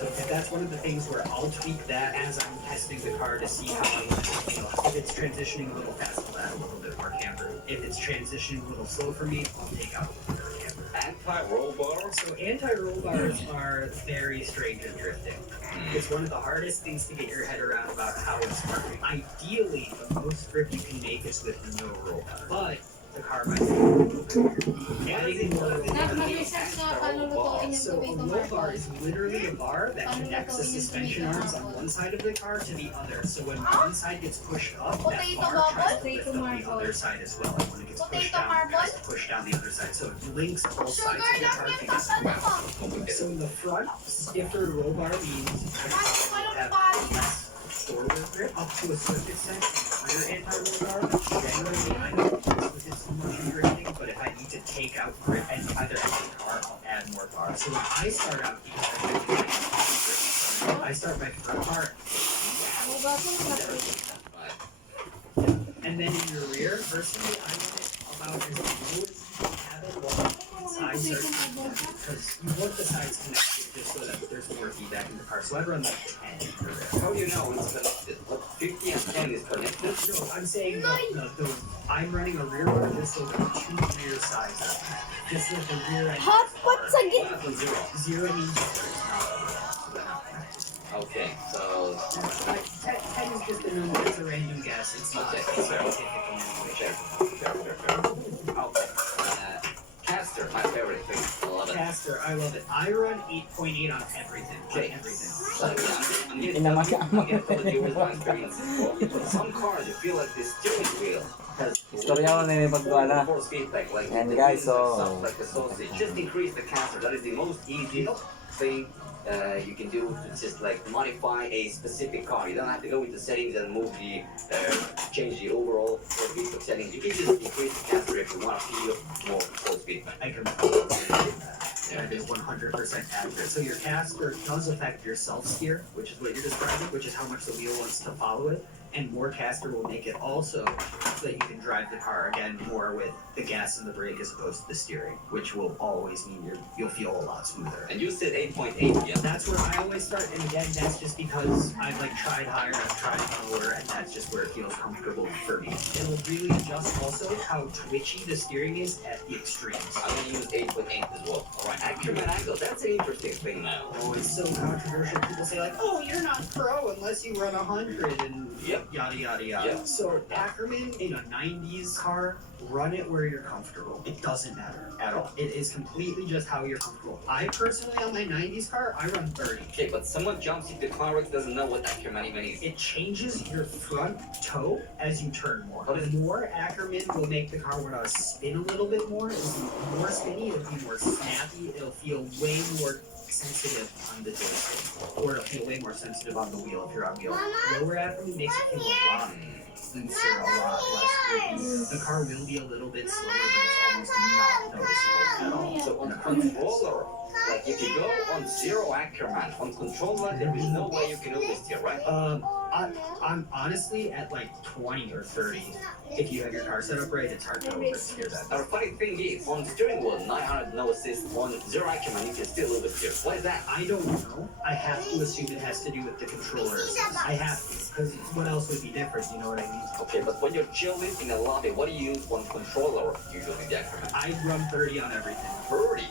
So that's one of the things where I'll tweak that as I'm testing the car to see how I want it to feel. If it's transitioning a little fast, I'll add a little bit more camber. If it's transitioning a little slow for me, I'll take out a little bit of camber. Anti-roll bars? So anti-roll bars are very strange in drifting. It's one of the hardest things to get your head around about how it's working. Ideally, the most grip you can make is with no roll bar. But the car might be a little bit weird. Adding more roll bar. So a roll bar is literally a bar that connects the suspension arms on one side of the car to the other. So when one side gets pushed up, that bar tries to lift up the other side as well. And when it gets pushed down, it tries to push down the other side. So it links both sides of the car together. So in the front, stiffer roll bar means have less forward grip up to a certain extent. Under anti-roll bar, generally I don't use it so much in drifting, but if I need to take out grip and either exit the car, I'll add more bar. So when I start out, I start my front bar, and then in your rear, personally, I want it about as low as you can have it while sides are connected, because you want the sides connected just so that there's more feedback in the car. So I run like 10 for rear. How do you know it's connected? What, 50 and 10 is connected? No, I'm saying I'm running a rear bar just so the two rear sides are connected. Just so the rear end. Hot pots again. One from zero. Zero means it's not connected. Okay, so... 10 is just a number, it's a random guess. It's not scientific in any way. Fair. Okay. Caster, my favorite thing. I love it. Caster, I love it. I run 8.8 on everything. Okay. Everything. So, I'm getting to the viewers my experience. With some cars, you feel like the steering wheel has Istorya ko na yung pagkuha force feedback, like And the guys, wheels so- are soft like a sausage. Just increase the caster. That is the most easy thing you can do to just like modify a specific car. You don't have to go into settings and move the change the overall force feedback settings. You can just increase the caster if you want to feel more force feedback. I can follow that. That is 100% accurate. So your caster does affect your self-steer, which is what you're describing, which is how much the wheel wants to follow it. And more caster will make it also so that you can drive the car again more with the gas and the brake as opposed to the steering, which will always mean you'll feel a lot smoother. And you said 8.8, yeah? That's where I always start, and again, that's just because I've like tried higher, I've tried lower, and that's just where it feels comfortable for me. It'll really adjust also how twitchy the steering is at the extremes. I'm gonna use 8.8 as well. Alright, accurate angle, that's an interesting thing now. Oh, it's so controversial. People say like, oh, you're not pro unless you run 100 and Yep. yada yada yada. Yep. So Ackerman in a 90s car, run it where you're comfortable. It doesn't matter at all. It is completely just how you're comfortable. I personally, on my 90s car, I run 30. Okay, but someone jumps into Clarix doesn't know what Ackerman even is. It changes your front toe as you turn more. What is The more Ackerman will make the car want to spin a little bit more. It'll be more spinny, it'll be more snappy, it'll feel way more sensitive on the joystick. Or it'll feel way more sensitive on the wheel if you're on wheel. Lower Ackerman makes it feel a lot looser, a lot less grippy. The car will be a little bit slower, but it's almost not noticeable at all. So on controller, like if you go on zero Ackerman, on controller there is no way you can oversteer, right? I'm honestly at like 20 or 30. If you have your car set up right, it's hard to oversteer that. Now the funny thing is, on steering wheel, 900 no assist, on zero Ackerman you can still oversteer. Why is that? I don't know. I have to assume it has to do with the controller. I have to, because what else would be different, you know what I mean? Okay, but when you're chilling in a lobby, what do you use on controller usually, the Ackerman? I run 30 on everything. 30.